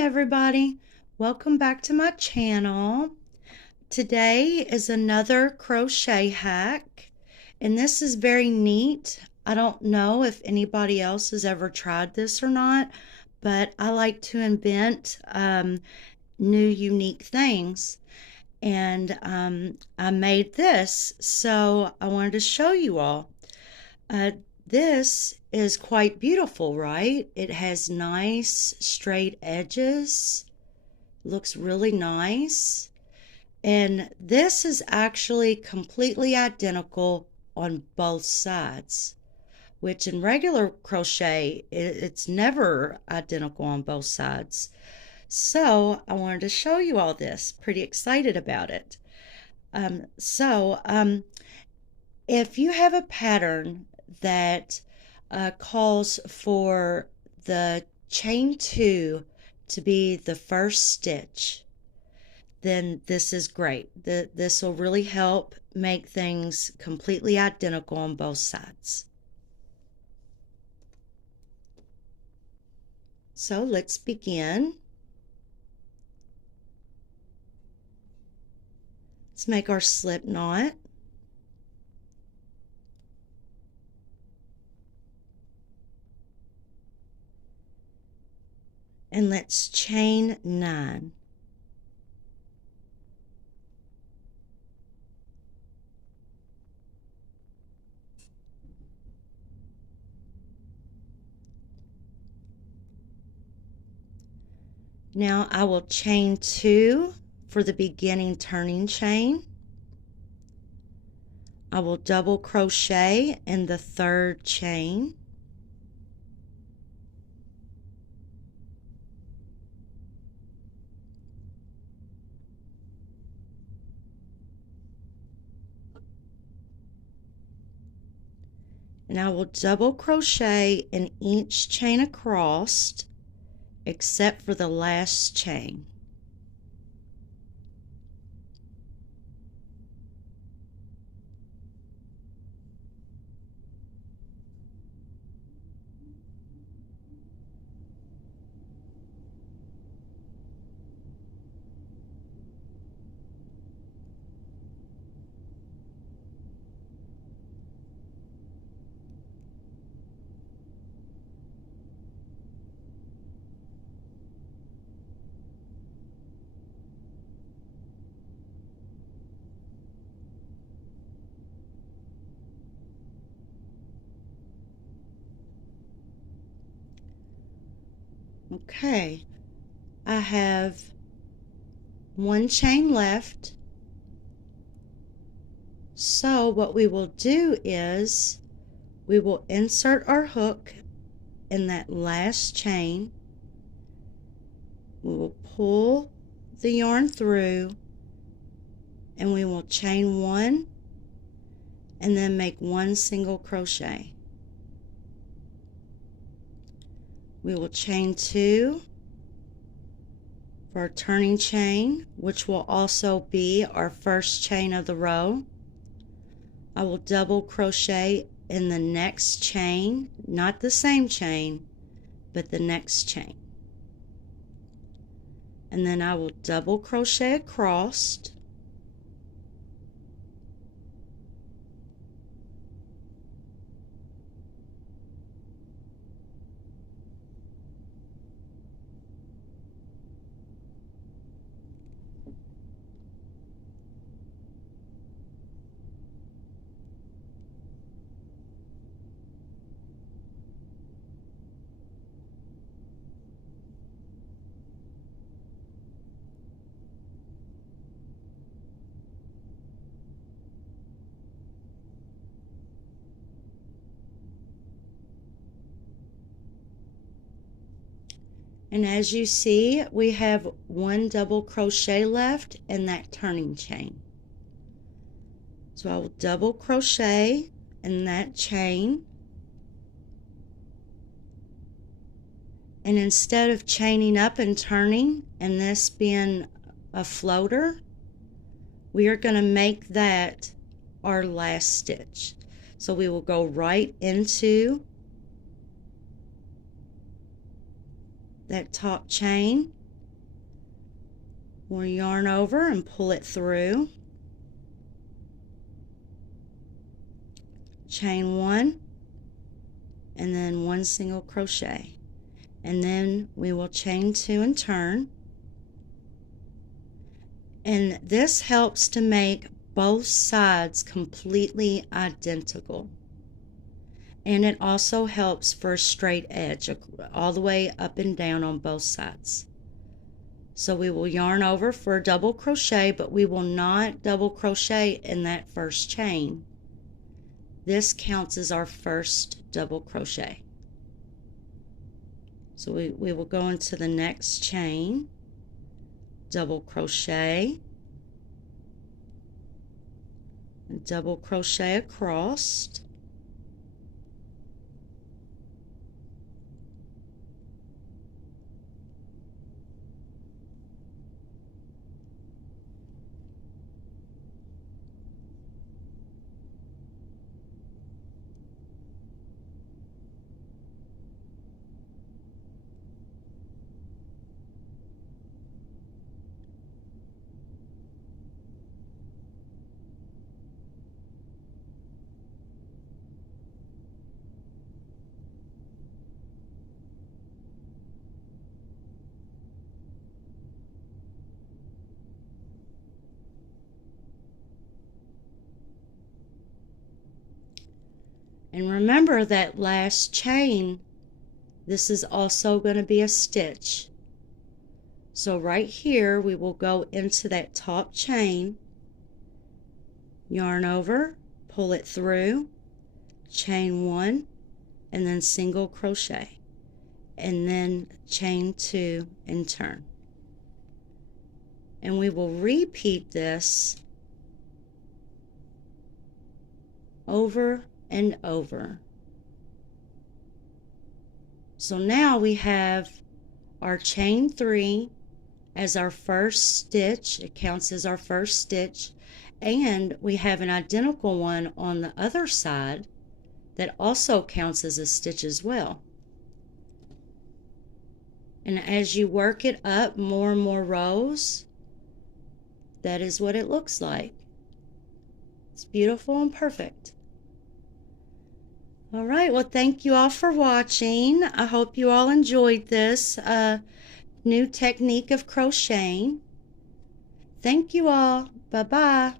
everybody, welcome back to my channel. Today is another crochet hack, and this is very neat. I don't know if anybody else has ever tried this or not, but I like to invent new unique things, and I made this, so I wanted to show you all. This is quite beautiful, right? It has nice straight edges, looks really nice. And this is actually completely identical on both sides, which in regular crochet, it's never identical on both sides. So I wanted to show you all this. Pretty excited about it. If you have a pattern that calls for the chain 2 to be the first stitch, then this is great. This will really help make things completely identical on both sides. So let's begin. Let's make our slip knot. And let's chain 9. Now I will chain 2 for the beginning turning chain. I will double crochet in the 3rd chain. And I will double crochet in each chain across except for the last chain. Okay, I have 1 chain left. So what we will do is we will insert our hook in that last chain. We will pull the yarn through and we will chain 1 and then make 1 single crochet. We will chain 2 for our turning chain, which will also be our first chain of the row. I will double crochet in the next chain, not the same chain, but the next chain. And then I will double crochet across. And as you see, we have 1 double crochet left in that turning chain. So I will double crochet in that chain. And instead of chaining up and turning and this being a floater, we are going to make that our last stitch. So we will go right into that top chain We'll yarn over and pull it through. Chain one, and then one single crochet, and then we will chain two and turn. And this helps to make both sides completely identical, and it also helps for a straight edge all the way up and down on both sides. So we will yarn over for a double crochet, but we will not double crochet in that first chain. This counts as our first double crochet. So we will go into the next chain, double crochet, and double crochet across. And remember that last chain, this is also going to be a stitch. So right here we will go into that top chain, yarn over, pull it through, chain one, and then single crochet, and then chain two and turn. And we will repeat this over and over. So now we have our chain three as our first stitch. It counts as our first stitch, and we have an identical one on the other side that also counts as a stitch as well. And as you work it up more and more rows, that is what it looks like. It's beautiful and perfect. All right, well, thank you all for watching. I hope you all enjoyed this new technique of crocheting. Thank you all. Bye-bye.